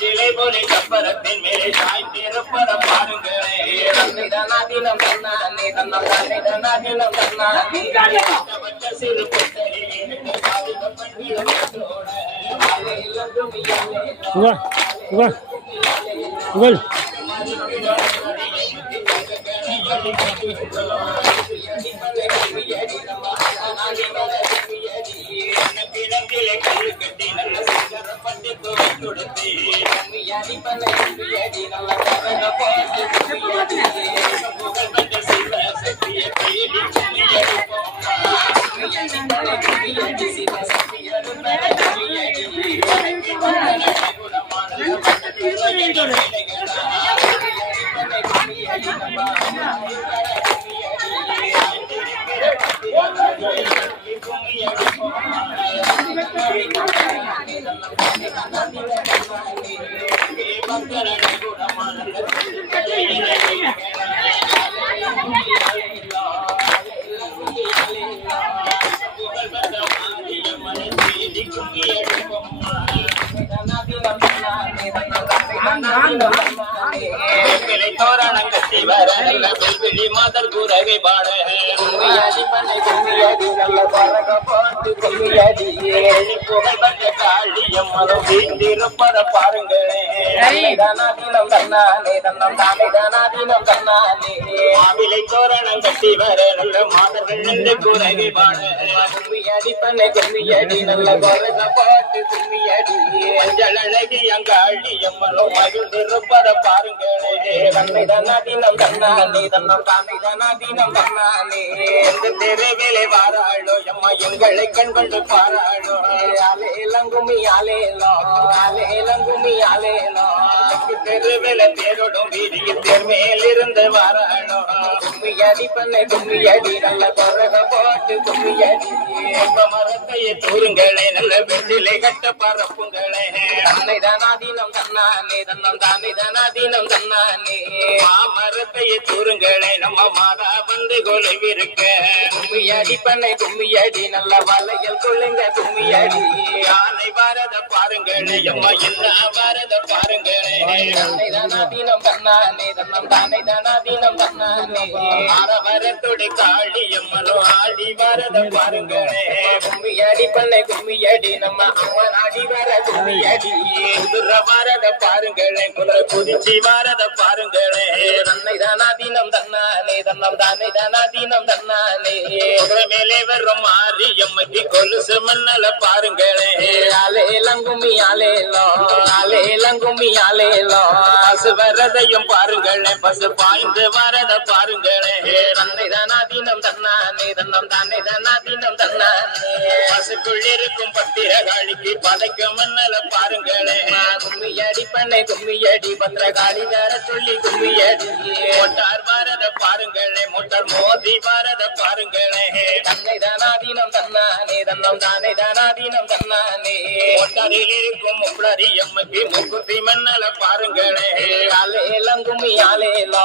சிலை போலே கப்பரத்தின் மேலே சாய்ந்திருப்பத பாருங்களே தினம் தன்னானே தன்னம் தானே தினம் தன்னானே சிறு கிழக்கிலே கல்லு கட்டி நல்ல சிகரப்பட்டு கொடுத்து நல்ல கரக போட்டு சிவ சக்தியை தேடி சிவ தோரணங்கத்தி வர நல்ல வெல்வெளி மாதர் குரகை பாட கும்மியாடி பண்ணை கும்மியாடி நல்ல பறக போட்டு கும்மியாடி புகழ்பட்ட காளியம்மனும் வீந்திருப்பத பாருங்களே தனாதீனம் தன்னானே தன்னம் தானே தனாதீனம் தன்னானே மாவிலை தோரணம் கட்டி வர நல்ல மாதர்கள் நின்று குரகை பாட கும்மியாடி பண்ணை கும்மியாடி நல்ல பறக போட்டு கும்மியாடி மஞ்சள் அழகி அங்காளியம்மனும் மகிழ்ந்திருப்பத பாருங்களே தன்னை தன்னாதீனம் தன்னானே தன்னம் தானே தனாதீனம் தன்னானே எந்த தெருவிலே வாராளோ எம்மா எங்களை கண்கொண்டு பாராளோ ஆலேலங்குமி ஆலேலோ ஆலேலங்குமி ஆலேலோ தெருவில தேரோடும் வீதியில் தேர்மேல் இருந்து வாராளோ கும்மியடி பண்ணை கும்மியடி நல்ல கொரக போட்டு கும்மியடி மரத்தையே தூருங்களே நல்ல வெற்றிலை கட்ட பரப்புங்களே தன்னை தனாதீனம் தன்னானே தன்னம் தானே தனாதீனம் தன்னானே மாமரத்தையே தூருங்களே நம்ம மாதா வந்து கொலைவிருக்க கும்மியடி பண்ணை கும்மியடி நல்ல வளையல் கொள்ளுங்க கும்மியடி ஆனை வாரத பாருங்களே அம்மா என்ன வாரத பாருங்களே தன்னை தனாதீனம் தன்னானே தன்னம் தானே தனாதீனம் தன்னானே ஆரவரத்தோடு காளி அம்மனோ ஆடி வாரத பாருங்களே கும்மியடி பண்ணை கும்மியடி நம்ம அம்மா நாடி வர கும்மியடி குதிர வாரத பாருங்களே குதிர குதிச்சி வாரத பாருங்களே தன்னை தனாதீனம் தன்னானே தன்னம் தானே தனாதீனம் தன்னானே குதிரை மேலே வரும் மாறி எம்மதி கொலுசு மண்ணல பாருங்களே ஆலேலங்குமி ஆலேலோ ஆலேலங்குமி ஆலேலோ பசு வரதையும் பாருங்களே பசு பாய்ந்து வரத பாருங்களே தன்னை தனாதீனம் தன்னானே தன்னம் தானே தனாதீனம் தன்னானே பசுக்குள் இருக்கும் பத்திரகாளிக்கு பதைக்க மண்ணல பாருங்களே கும்மியடி பண்ணை கும்மியடி பத்திரகாளி வேற சொல்லி கும்மியடி மோட்டார் வாரத பாருங்களே மோட்டார் மோதி வாரத பாருங்களே தன்னை தனாதீனம் தன்னானே தன்னம் தானே தனாதீனம் தன்னானே மோட்டாரில் இருக்கும் முப்படி எம்மக்கு முக்குத்தி மண்ணல பாருங்களே ஆலேலங்குமி ஆலேலோ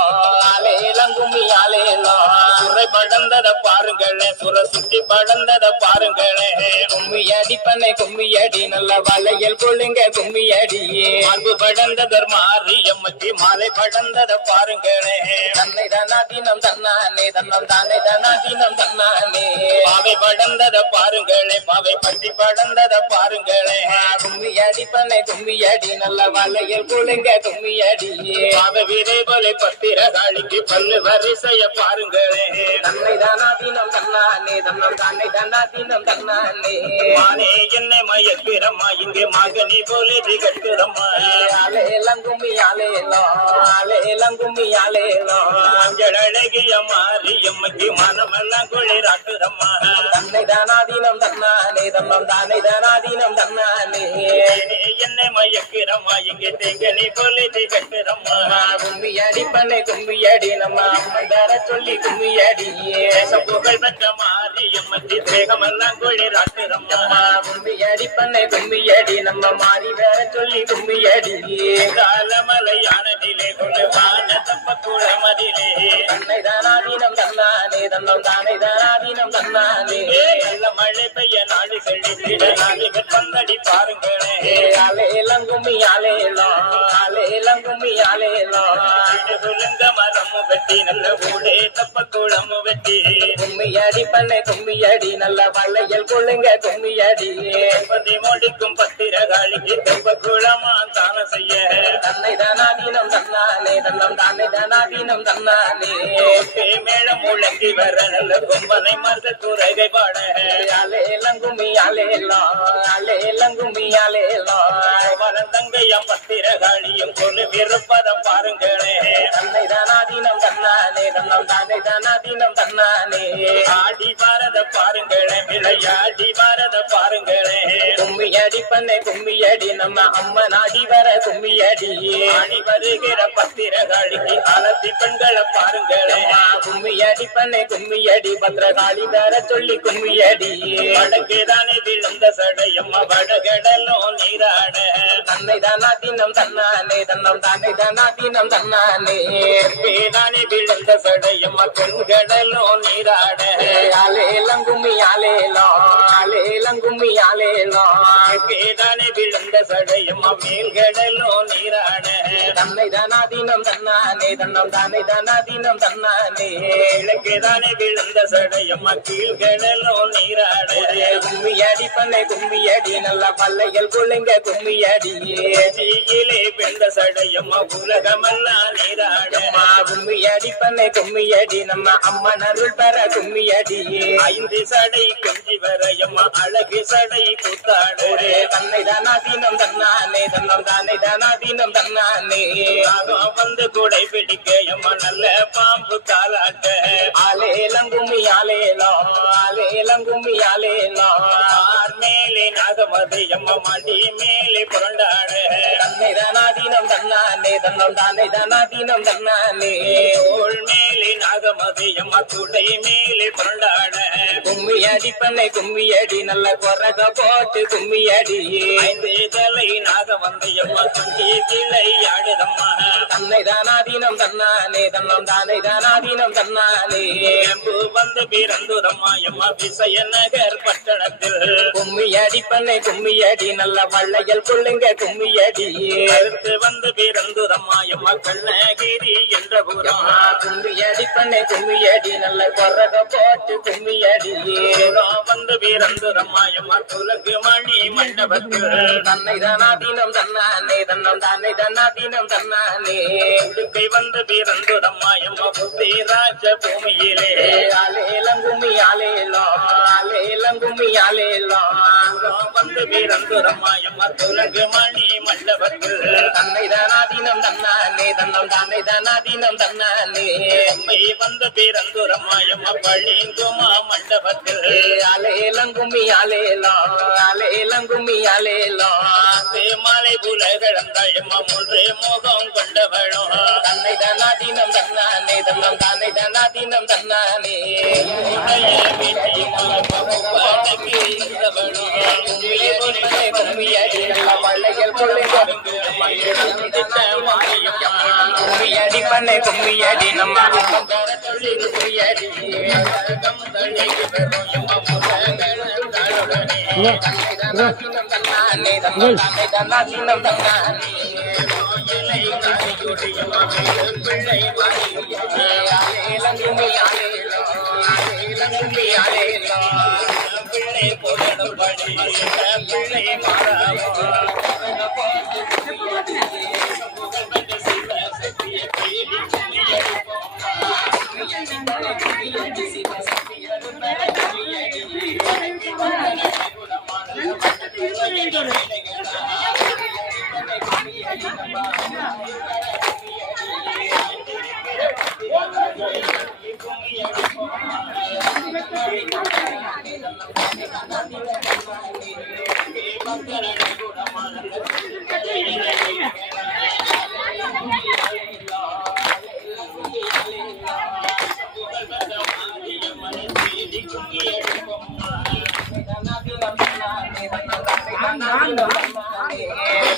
ஆலேலங்குமி ஆலேலோ சுரை படந்தத பாருங்களே சுர சுத்தி படந்தத பாருங்களே கும்மியடி பண்ணை கும்மியடி நல்ல வளையல் கொள்ளுங்க கும்மியடி மார்பு படந்ததர் மாறி எம்மக்கு மாலை படந்தத பாருங்களே தன்னை தனாதீனம் தன்னானே தன்னம் தானே தனாதீனம் தன்னானே பாவை படந்தத பாருங்களே பாவை பட்டி படந்தத பாருங்களே கும்மியடி பண்ணை கும்மியடி நல்ல வளையல் கொள்ளுங்க கும்மியடி பாவை வீரை போல பத்திரகாளிக்கு பல்லு வரிசைய பாருங்களே தன்னை தனாதீனம் தன்னானே தன்னம் தானே தனாதீனம் தன்னானே மானே என்னை மயக்கிறம்மா இங்கே மகனி போல திகட்டுறம்மா ஆலேலங்குமி ஆலேலோ ஆலேலங்குமி ஆலேலோ மஞ்சள் அழகிய மாறி எம்மக்கு மனமெல்லாம் குளிராட்டுறம்மா தன்னை தனாதீனம் தன்னானே தன்னம் தானே தனாதீனம் தன்னானே என்னை மயக்கிறம்மா இங்கே தேங்கனி போல திகட்டுறம்மா கும்மியடி பண்ணை கும்மியடி நம்ம அம்மன் தர சொல்லி கும்மியடி புகழ் பெற்ற மாறி எம்மக்கு தேகமெல்லாம் குளிராட்டு காட்டுறம்மா கும்மியடி பண்ணை கும்மியடி நம்ம மாறி வேற சொல்லி கும்மியடி காலமலையானதிலே கொள்ளுவான தப்ப குளமதிலே தன்னை தானாதீனம் தன்னானே தன்னம் தானே தானாதீனம் தன்னானே நல்ல மழை பெய்ய நாடு செழித்திட நாளிகள் பந்தடி பாருங்களே அலேலம் கும்மி அலேலம் அலேலம் கும்மி அலேலம் சொல்லுங்க மரமு வெட்டி நல்ல ஊடே தப்ப குளமு வெட்டி கும்மியடி பண்ணை கும்மியடி நல்ல வளையல் கொள்ளுங்க கும்மியடி பதி மோடிக்கும் பத்திரகாளிக்கு தப்ப குளமா தான செய்ய தன்னை தானாதீனம் தன்னானே தன்னம் தானே தானாதீனம் தன்னானே மேளம் முழங்கி வர நல்ல கும்பனை மருத துறைகை பாட அலேலம் கும்மி அலேலம் அலேலம் கும்மி அலேலம் வளர்ந்தங்கையம் பத்திரகாளியும் கொண்டு விருப்பதம் பாருங்களே தன்னை தானாதீனம் தன்னானே தன்னம் தானே தானாதீனம் தன்னானே ஆடி பாரத பாருங்களே விளையாடி பாரத பாருங்களே கும்மியடி பண்ணை கும்மியடி நம்ம அம்மன் ஆடி வர கும்மியடி ஆடி வருகிற பத்திரகாளிக்கு ஆலத்தி பெண்களை பாருங்களே கும்மியடி பண்ணை கும்மியடி பத்திரகாளி வர சொல்லி கும்மியடி வடக்குதானே விழுந்த சடையம்மா வடகடலும் நீராட தன்னை தானாதீனம் தன்னானே தன்னம் தானே தானாதீனம் தன்னானே பேதானே விழுந்த சடையம்மா பெண்கடலும் நீராட அலேலம் கும்மி அலேலம் அலேலம் கும்மி அலேலம் பேதானே விழுந்த சடையம்மா மேல்கடலும் நீராட தன்னை தானாதீனம் தன்னானே தன்னம் தானே தானாதீனம் தன்னானே இலக்குதானே விழுந்த சடையம்மா கீழ்கடலும் நீராட கும்மியடி பண்ணை கும்மியடி நல்ல பல்லைகள் கொள்ளுங்க கும்மியடி ஜீயிலே விழுந்த சடையம்மா உலகமெல்லாம் நீராடமா கும்மியடி பண்ணை கும்மியடி நம்ம அம்மன் அருள் பெற கும்மியடி ஐந்து சடை கொஞ்சி வரையம்மா அழகு சடை கூத்தாடு தன்னை தானாதீனம் தன்னானே தன்னம் தானே தானாதீனம் தன்னானே வந்து கூடை பிடிக்க எம்மா நல்ல பாம்பு காலாட்ட ஆலேலம் கும்மி ஆலேலம் ஆலேலம் கும்மி ஆலேலம் மேலே நாகமது எம்மா மடி மேலே புரண்டாட தன்னை தானாதீனம் தன்னானே தன்னம் தானே தானாதீனம் தன்னானே ஓள் மேலே நாகமது எம்மா துடை மேலே புரண்டாட கும்மியடி பண்ணை கும்மியடி நல்ல கொரக போட்டு கும்மியடி ஐந்து தலை நாக வந்து எம்மா துண்டி கிளை ஆடுதம்மா தன்னை தானாதீனம் தன்னானே தன்னம் தானே தானாதீனம் தன்னானே வந்து பிறந்துதம்மா எம்மா விசய நகர் பட்டணத்தில் கும்மியடி பண்ணை கும்மியடி நல்ல வள்ளையல் கொள்ளுங்க கும்மியடி அடுத்து வந்து பிறந்துதம்மா எம்மா கண்ணகிரி என்ற புறம் கும்மியடி பண்ணை கும்மியடி நல்ல கொரக போட்டு கும்மியடி வந்து பிறந்துதம்மா எம்மா துலகு மணி மண்டபத்தில் தன்னை தானாதீனம் தன்னானே தன்னம் தானே தானாதீனம் தன்னானே உடுக்கை வந்து பிறந்துதம்மா எம்மா புத்தி ராஜ பூமியிலே அலேலம் கும்மி அலேலம் அலேலம் கும்மி அலேலம் வந்து பிறந்துதம்மா எம்மா துலகு மணி மண்டபத்தில் தன்னை தானாதீனம் தன்னானே தன்னம் தானே தானாதீனம் தன்னானே அம்மை வந்து பிறந்துதம்மா எம்மா பழிங்குமா மண்டபத்தில் அலேலம் கும்மி அலேலம் அலேலம் கும்மி அலேலம் மாலை புல கிடந்த எம்மா மூன்று மோகம் கொண்டவளும் தன்னை தானாதீனம் தன்னானே தன்னம் தானே தானாதீனம் தன்னானே கும்மியடி பண்ணை கும்மியடி நம்ம கும்மியடி தன்னானே தன்னம் தானே தானாதீனம் தன்னானே பிள்ளை போடணும் படி பிள்ளை மாறாமோ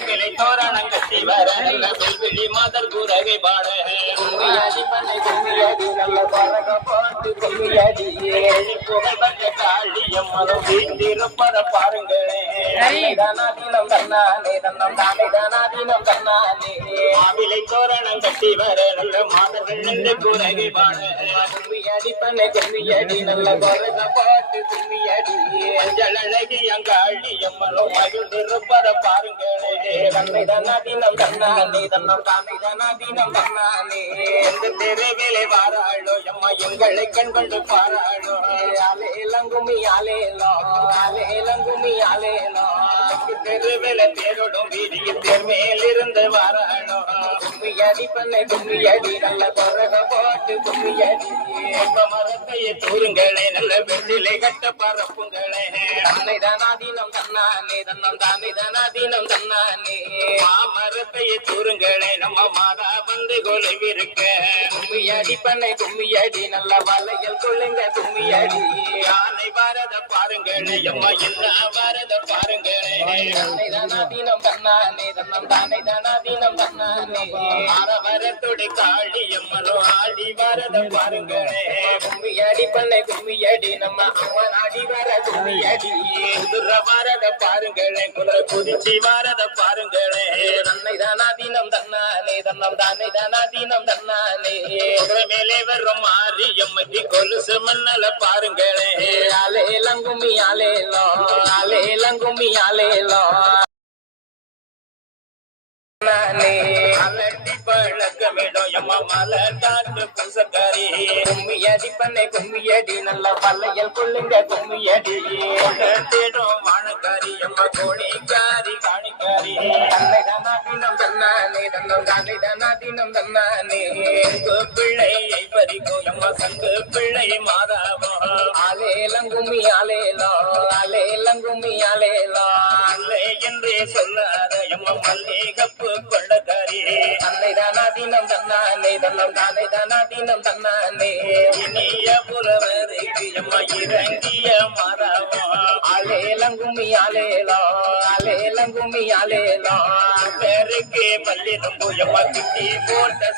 கிளை தோரணம் கட்டி வர நல்ல வெல்விழி மாதர் குரகை பாட கும்மியாடி பண்ணை கும்மியாடி நல்ல பறக பாட்டு கும்மியாடி புகழ் பெற்ற காளியம்மனும் வீட்டிருப்பத பாருங்களே தானாதீனம் தன்னானே தன்னம் தானே தானாதீனம் தன்னானே மாவிலை தோரணம் கட்டி வர நல்ல மாதர்கள் நின்று குரகை பாட கும்மியாடி பண்ணை கும்மியாடி நல்ல பறக பாட்டு கும்மியாடி அஞ்சல் அழகி அங்காளி அம்மனும் மகிழ்ந்திருப்பத பாருங்களே தன்னை தன்னாதீனம் தன்னானே தன்னம் தானே தானாதீனம் தன்னானே எந்த தெருவிலே வாராளோ அம்மா எங்களை கண் கொண்டு பாராளோ ஆலேலங்குமி ஆலேலோ ஆலேலங்குமி ஆலேலோ தெருவில தேரோடும் வீதியில் தேர் மேலிருந்து வாராளோ கும்மியடி பண்ணை கும்மியடி நல்ல பறக போட்டு கும்மியடி மரத்தையே தூருங்களே நல்ல வெற்றிலை கட்ட பரப்புங்களே தன்னை தானாதீனம் தன்னானே தன்னம் தானே தானாதீனம் தன்னானே மாமரத்தையே தூருங்களே நம்ம மாதா வந்து கொலைவிருக்க கும்மியடி பண்ணை கும்மியடி நல்ல வலையல் கொள்ளுங்க கும்மியடி ஆனை வாரத பாருங்களே அம்மா என்ன வாரத பாருங்களே தன்னை தானாதீனம் தன்னானே தன்னம் தானே தானாதீனம் தன்னானே ஆரவரத்தோடு காளி அம்மனும் ஆடி வாரத பாருங்களே கும்மியடி பண்ணை கும்மியடி நம்ம அம்மா நாடி வர கும்மியடி குதிர வாரத பாருங்களே குதிரை குதிச்சி வாரத பாருங்களே தன்னை தானாதீனம் தன்னானே தன்னம் தானே தானாதீனம் தன்னானே குதிரை மேலே வரும் மாறி எம்மதி கொலுசு மண்ணல பாருங்களே ஆலேலங்குமி ஆலேலோ ஆலேலங்குமி ஆலேலோ அலட்டி பழக்கமிடும் எம்மா மலை காட்டு புசக்காரி கும்மியடி பண்ணை கும்மியடி நல்ல பல்லையல் கொள்ளுங்க கும்மியடி தேடும் வாழக்காரி எம்மா கோழிக்காரி காணிக்காரி தன்னை தானாதீனம் தன்னானே தன்னம் தானே தானாதீனம் தன்னானே பிள்ளையை பறிக்கும் எம்மா சங்கு பிள்ளை மாதாவோ ஆலேலங்குமி ஆலேலோ ஆலேலங்குமி ஆலேலோ அல்லே என்றே சொல்லாத எம்மா மல்லிகப்பு கொள்ளக்காரி தன்னை தானாதீனம் தன்னானே தன்னம் தானே தானாதீனம் தன்னானே இனிய புலவருக்கு எம்மா இறங்கிய மாறாவோ ஆலேலங்குமி ஆலேலோ ஆலேலங்குமி ஆலேலோ பேருக்கு பள்ளிரும்பு எம்மா கிட்டி போட்ட